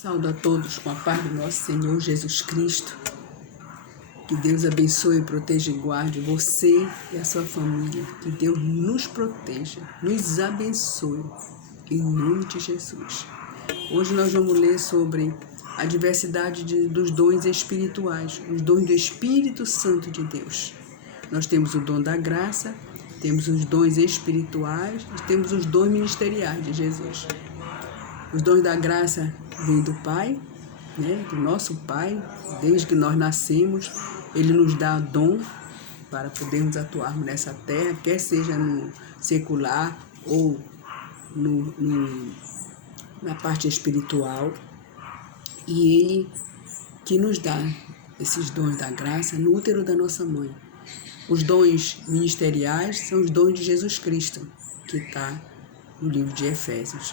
Saúdo a todos com a paz do nosso Senhor Jesus Cristo. Que Deus abençoe, proteja e guarde você e a sua família. Que Deus nos proteja, nos abençoe, em nome de Jesus. Hoje nós vamos ler sobre a diversidade dos dons espirituais, os dons do Espírito Santo de Deus. Nós temos o dom da graça, temos os dons espirituais e temos os dons ministeriais de Jesus. Os dons da graça vêm do Pai, do nosso Pai. Desde que nós nascemos, Ele nos dá dom para podermos atuarmos nessa terra, quer seja no secular ou na parte espiritual. E Ele que nos dá esses dons da graça no útero da nossa mãe. Os dons ministeriais são os dons de Jesus Cristo, que está no livro de Efésios.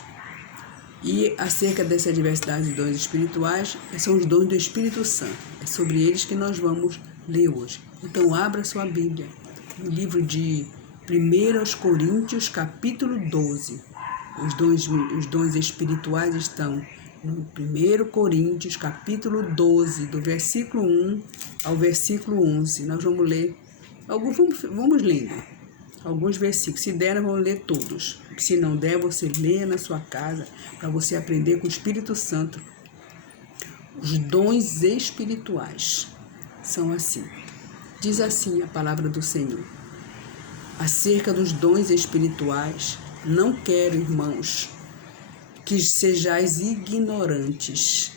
E acerca dessa diversidade de dons espirituais, são os dons do Espírito Santo. É sobre eles que nós vamos ler hoje. Então, abra sua Bíblia, no livro de 1 Coríntios, capítulo 12. Os dons espirituais estão no 1 Coríntios, capítulo 12, do versículo 1 ao versículo 11. Nós vamos ler, vamos lendo alguns versículos. Se der, vamos ler todos. Se não der, você lê na sua casa, para você aprender com o Espírito Santo. Os dons espirituais são assim. Diz assim a palavra do Senhor. Acerca dos dons espirituais, não quero, irmãos, que sejais ignorantes.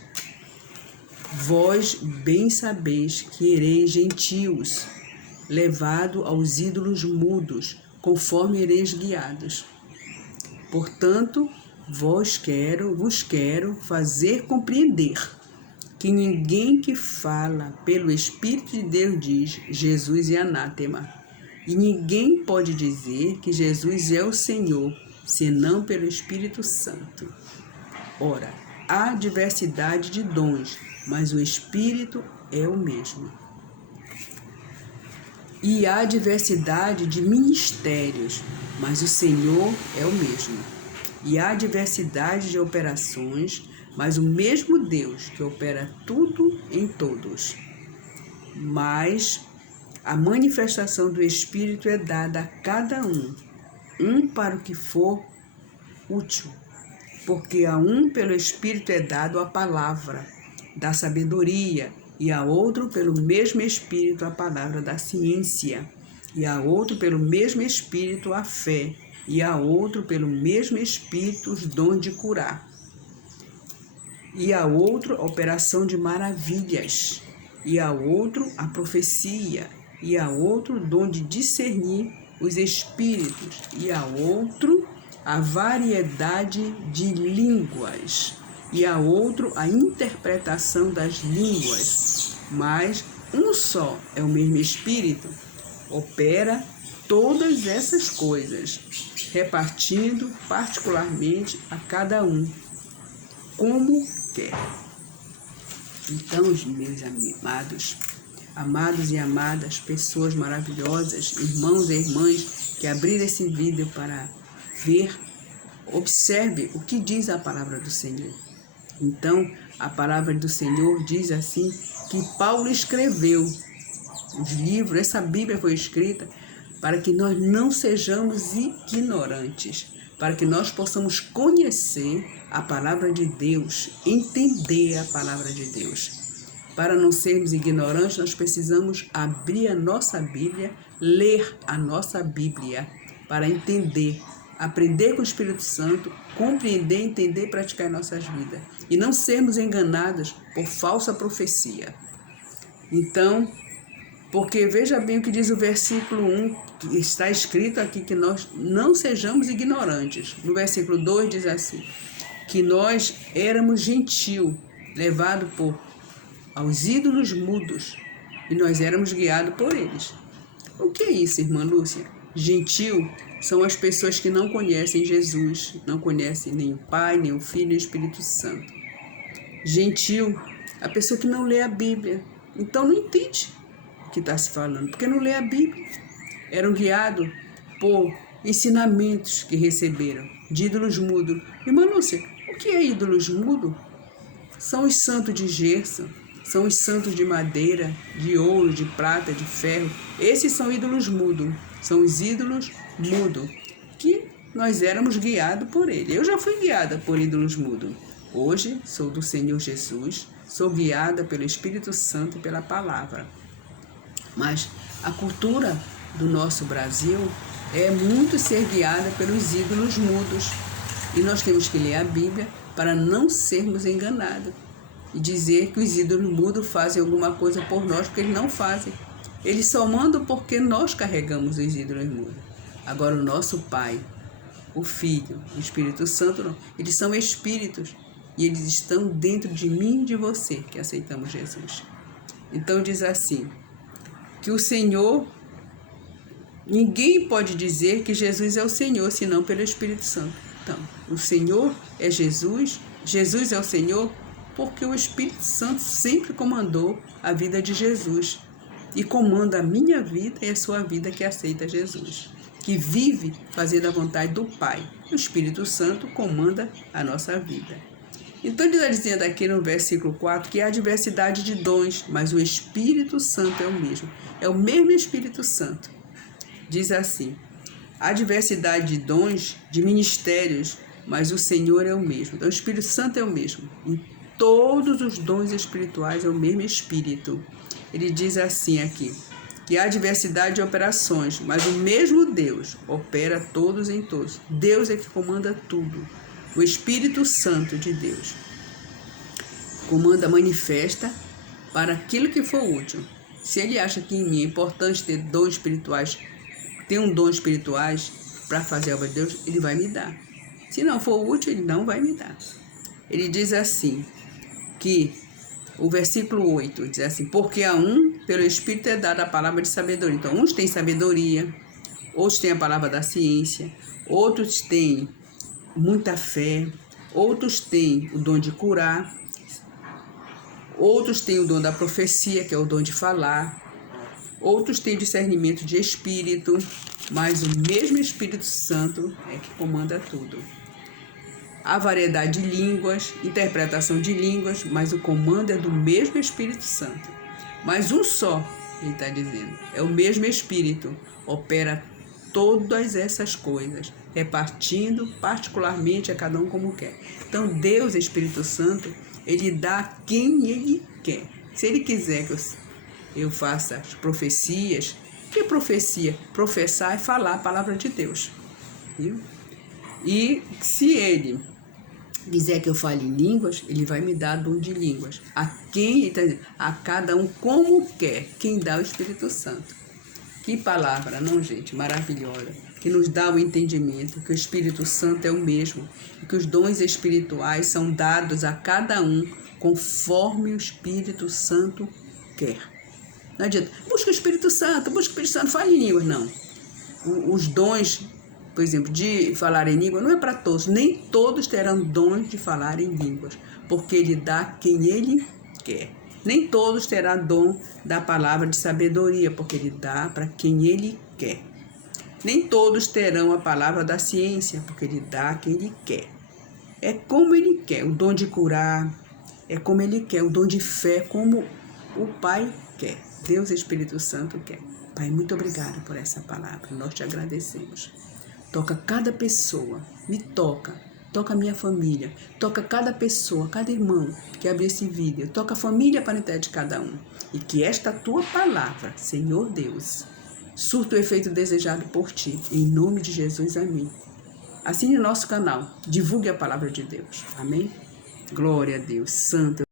Vós bem sabeis que ereis gentios, levado aos ídolos mudos, conforme ereis guiados. Portanto, vos quero fazer compreender que ninguém que fala pelo Espírito de Deus diz Jesus é anátema. E ninguém pode dizer que Jesus é o Senhor, senão pelo Espírito Santo. Ora, há diversidade de dons, mas o Espírito é o mesmo. E há diversidade de ministérios, mas o Senhor é o mesmo. E há diversidade de operações, mas o mesmo Deus que opera tudo em todos. Mas a manifestação do Espírito é dada a cada um para o que for útil. Porque a um pelo Espírito é dado a palavra da sabedoria, e a outro pelo mesmo Espírito a palavra da ciência, e a outro pelo mesmo Espírito a fé, e a outro pelo mesmo Espírito os dons de curar, e a outro a operação de maravilhas, e a outro a profecia, e a outro o dom de discernir os espíritos, e a outro a variedade de línguas, e a outro a interpretação das línguas. Mas um só é o mesmo Espírito, opera todas essas coisas, repartindo particularmente a cada um, como quer. Então, meus amados e amadas, pessoas maravilhosas, irmãos e irmãs que abriram esse vídeo para ver, observe o que diz a palavra do Senhor. Então, a palavra do Senhor diz assim, que Paulo escreveu os livros, essa Bíblia foi escrita para que nós não sejamos ignorantes, para que nós possamos conhecer a palavra de Deus, entender a palavra de Deus. Para não sermos ignorantes, nós precisamos abrir a nossa Bíblia, ler a nossa Bíblia, para entender, aprender com o Espírito Santo, compreender, entender e praticar em nossas vidas. E não sermos enganados por falsa profecia. Então, porque veja bem o que diz o versículo 1, que está escrito aqui, que nós não sejamos ignorantes. No versículo 2 diz assim, que nós éramos gentio, levado aos ídolos mudos, e nós éramos guiados por eles. O que é isso, irmã Lúcia? Gentil são as pessoas que não conhecem Jesus, não conhecem nem o Pai, nem o Filho, nem o Espírito Santo. Gentil, a pessoa que não lê a Bíblia, então não entende o que está se falando, porque não lê a Bíblia. Eram guiados por ensinamentos que receberam de ídolos mudos. Irmã Lúcia, o que é ídolos mudos? são os santos de gesso, são os santos de madeira, de ouro, de prata, de ferro. Esses são ídolos mudos, são os ídolos mudos, que nós éramos guiados por ele. Eu já fui guiada por ídolos mudos. Hoje sou do Senhor Jesus, sou guiada pelo Espírito Santo e pela palavra. Mas a cultura do nosso Brasil é muito ser guiada pelos ídolos mudos. E nós temos que ler a Bíblia para não sermos enganados e dizer que os ídolos mudos fazem alguma coisa por nós, porque eles não fazem. Eles só mandam porque nós carregamos os ídolos mudos. Agora o nosso Pai, o Filho, o Espírito Santo, não. Eles são espíritos e eles estão dentro de mim e de você que aceitamos Jesus. Então diz assim, que o Senhor, ninguém pode dizer que Jesus é o Senhor, senão pelo Espírito Santo. Então, o Senhor é Jesus, Jesus é o Senhor, porque o Espírito Santo sempre comandou a vida de Jesus e comanda a minha vida e a sua vida que aceita Jesus, que vive fazendo a vontade do Pai. O Espírito Santo comanda a nossa vida. Então ele está dizendo aqui no versículo 4 que há diversidade de dons, mas o Espírito Santo é o mesmo Espírito Santo. Diz assim, há diversidade de dons, de ministérios, mas o Senhor é o mesmo. Então o Espírito Santo é o mesmo. Em todos os dons espirituais é o mesmo Espírito. Ele diz assim aqui, que há diversidade de operações, mas o mesmo Deus opera todos em todos. Deus é que comanda tudo. O Espírito Santo de Deus comanda, manifesta para aquilo que for útil. Se ele acha que em mim é importante ter dons espirituais, ter um dom espirituais para fazer a obra de Deus, ele vai me dar. Se não for útil, ele não vai me dar. Ele diz assim, que o versículo 8 diz assim, porque a um, pelo Espírito é dada a palavra de sabedoria. Então, uns têm sabedoria, outros têm a palavra da ciência, outros têm muita fé, outros têm o dom de curar, outros têm o dom da profecia, que é o dom de falar, outros têm discernimento de espírito, mas o mesmo Espírito Santo é que comanda tudo. Há variedade de línguas, interpretação de línguas, mas o comando é do mesmo Espírito Santo. Mas um só, ele está dizendo, é o mesmo Espírito, opera todas essas coisas, repartindo particularmente a cada um como quer. Então Deus, Espírito Santo, ele dá a quem ele quer. Se ele quiser que eu faça as profecias, que profecia? Professar é falar a palavra de Deus. Viu? E se ele quiser que eu fale em línguas, ele vai me dar dom de línguas. A quem? Ele tá dizendo, a cada um como quer. Quem dá o Espírito Santo. Que palavra, não, gente? Maravilhosa. Que nos dá o entendimento que o Espírito Santo é o mesmo. E que os dons espirituais são dados a cada um conforme o Espírito Santo quer. Não adianta, busca o Espírito Santo, fale em línguas. Não. Os dons, por exemplo, de falar em língua, não é para todos. Nem todos terão dons de falar em línguas, porque ele dá a quem ele quer. Nem todos terão dom da palavra de sabedoria, porque ele dá para quem ele quer. Nem todos terão a palavra da ciência, porque ele dá a quem ele quer. É como ele quer, o dom de curar, é como ele quer, o dom de fé, como o Pai quer. Deus, Espírito Santo quer. Pai, muito obrigada por essa palavra, nós te agradecemos. Toca cada pessoa, me toca a minha família, toca cada pessoa, cada irmão que abre esse vídeo, toca a família parentela de cada um. E que esta tua palavra, Senhor Deus, surta o efeito desejado por ti. Em nome de Jesus, amém. Assine nosso canal, divulgue a palavra de Deus. Amém? Glória a Deus, Santo.